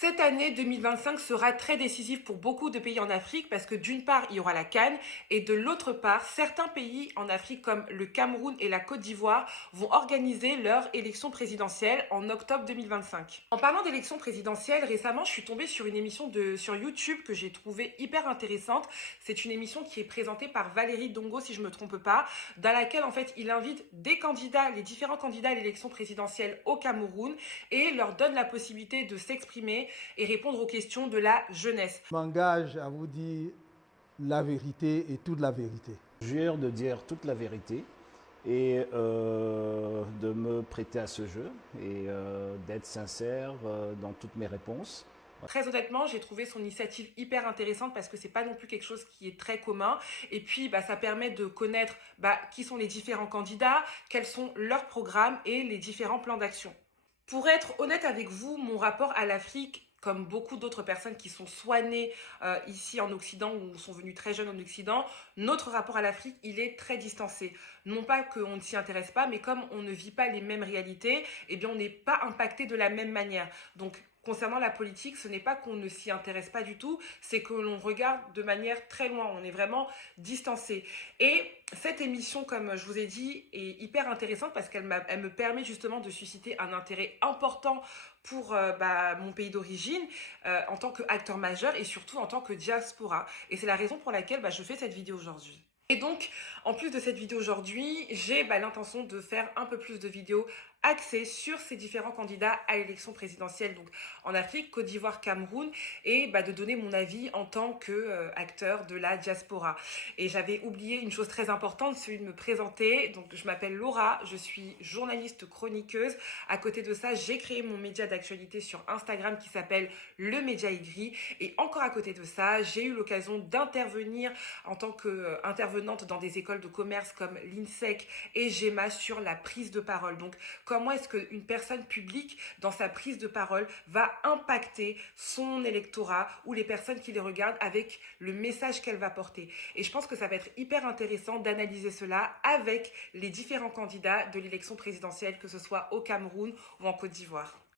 Cette année 2025 sera très décisive pour beaucoup de pays en Afrique parce que d'une part, il y aura la CAN et de l'autre part, certains pays en Afrique comme le Cameroun et la Côte d'Ivoire vont organiser leur élection présidentielle en octobre 2025. En parlant d'élection présidentielle, récemment, je suis tombée sur une émission sur YouTube que j'ai trouvée hyper intéressante. C'est une émission qui est présentée par Valérie Dongo, si je ne me trompe pas, dans laquelle en fait il invite des candidats, les différents candidats à l'élection présidentielle au Cameroun et leur donne la possibilité de s'exprimer et répondre aux questions de la jeunesse. Je m'engage à vous dire la vérité et toute la vérité. Je jure de dire toute la vérité et de me prêter à ce jeu et d'être sincère dans toutes mes réponses. Très honnêtement, j'ai trouvé son initiative hyper intéressante parce que c'est pas non plus quelque chose qui est très commun. Et puis, ça permet de connaître qui sont les différents candidats, quels sont leurs programmes et les différents plans d'action. Pour être honnête avec vous, mon rapport à l'Afrique, comme beaucoup d'autres personnes qui sont soit nées ici en Occident ou sont venues très jeunes en Occident, notre rapport à l'Afrique, il est très distancé. Non pas qu'on ne s'y intéresse pas, mais comme on ne vit pas les mêmes réalités, eh bien on n'est pas impacté de la même manière. Donc, concernant la politique, ce n'est pas qu'on ne s'y intéresse pas du tout, c'est que l'on regarde de manière très loin, on est vraiment distancé. Et cette émission, comme je vous ai dit, est hyper intéressante parce qu'elle me permet justement de susciter un intérêt important pour mon pays d'origine en tant qu'acteur majeur et surtout en tant que diaspora. Et c'est la raison pour laquelle je fais cette vidéo aujourd'hui. Et donc, en plus de cette vidéo aujourd'hui, j'ai l'intention de faire un peu plus de vidéos axées sur ces différents candidats à l'élection présidentielle, donc en Afrique, Côte d'Ivoire, Cameroun, et de donner mon avis en tant qu'acteur de la diaspora. Et j'avais oublié une chose très importante, celui de me présenter. Donc, je m'appelle Laura, je suis journaliste chroniqueuse. À côté de ça, j'ai créé mon média d'actualité sur Instagram qui s'appelle Le Média Aigri. Et encore à côté de ça, j'ai eu l'occasion d'intervenir en tant qu'intervenante dans des écoles de commerce comme l'INSEC et GEMA sur la prise de parole. Donc, comment est-ce qu'une personne publique, dans sa prise de parole, va impacter son électorat ou les personnes qui les regardent avec le message qu'elle va porter. Et je pense que ça va être hyper intéressant d'analyser cela avec les différents candidats de l'élection présidentielle, que ce soit au Cameroun ou en Côte d'Ivoire.